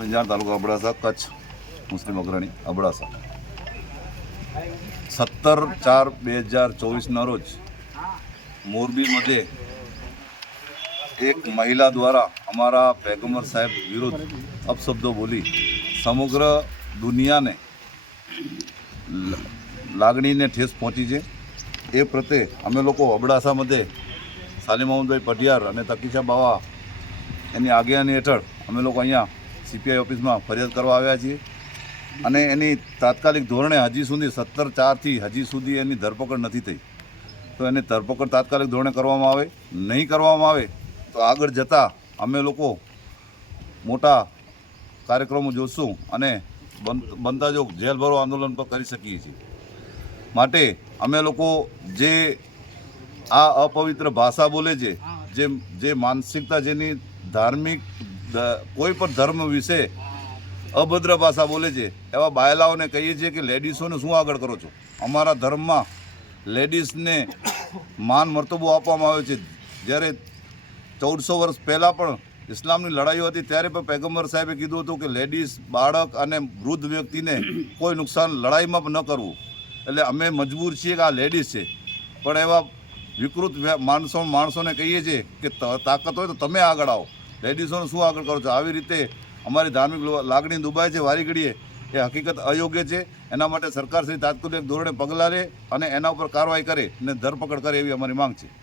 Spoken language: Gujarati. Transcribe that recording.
અંજાર તાલુકા અબડાસા કચ્છ મુસ્લિમ અગ્રણી અબડાસા 17/4/2024 રોજ મોરબી મધ્યે એક મહિલા દ્વારા અમારા પૈગંબર સાહેબ વિરુદ્ધ અપશબ્દો બોલી સમગ્ર દુનિયાને લાગણીને ઠેસ પહોંચી છે। એ પ્રત્યે અમે લોકો અબડાસા મધ્યે સાલિમ મોહમ્મદભાઈ પઢિયાર અને તકીશા બાવા એની આગેવાની હેઠળ અમે લોકો અહીંયા CPI ઓફિસમાં ફરિયાદ કરવા આવ્યા છીએ અને એની તાત્કાલિક ધોરણે હજી સુધી 17/4થી હજી સુધી એની ધરપકડ નથી થઈ। તો એની ધરપકડ તાત્કાલિક ધોરણે કરવામાં આવે, નહીં કરવામાં આવે તો આગળ જતાં અમે લોકો મોટા કાર્યક્રમો જોશું અને બનતા જો જેલ ભરો આંદોલન પર કરી શકીએ છીએ। માટે અમે લોકો જે આ અપવિત્ર ભાષા બોલે છે, જે માનસિકતા જેની ધાર્મિક કોઈ પણ ધર્મ વિશે અભદ્ર ભાષા બોલે છે એવા બાયલાઓને કહીએ છીએ કે લેડીઝોને શું આગળ કરો છો। અમારા ધર્મમાં લેડીઝને માન મર્તબો આપવામાં આવે છે। જ્યારે 1400 વર્ષ પહેલાં પણ ઇસ્લામની લડાઈઓ હતી ત્યારે પણ પૈગંબર સાહેબે કીધું હતું કે લેડીઝ, બાળક અને વૃદ્ધ વ્યક્તિને કોઈ નુકસાન લડાઈમાં પણ ન કરવું। એટલે અમે મજબૂર છીએ કે આ લેડીઝ છે, પણ એવા વિકૃત માણસોને કહીએ છીએ કે તાકાત હોય તો તમે આગળ આવો, લેડીઝોને શું આગળ કરો છો। આવી રીતે અમારી ધાર્મિક લાગણી દુભાય છે વારી ઘડીએ, એ હકીકત અયોગ્ય છે। એના માટે સરકાર શ્રી તાત્કાલિક ધોરણે પગલાં લે અને એના ઉપર કાર્યવાહી કરે અને ધરપકડ કરે એવી અમારી માંગ છે।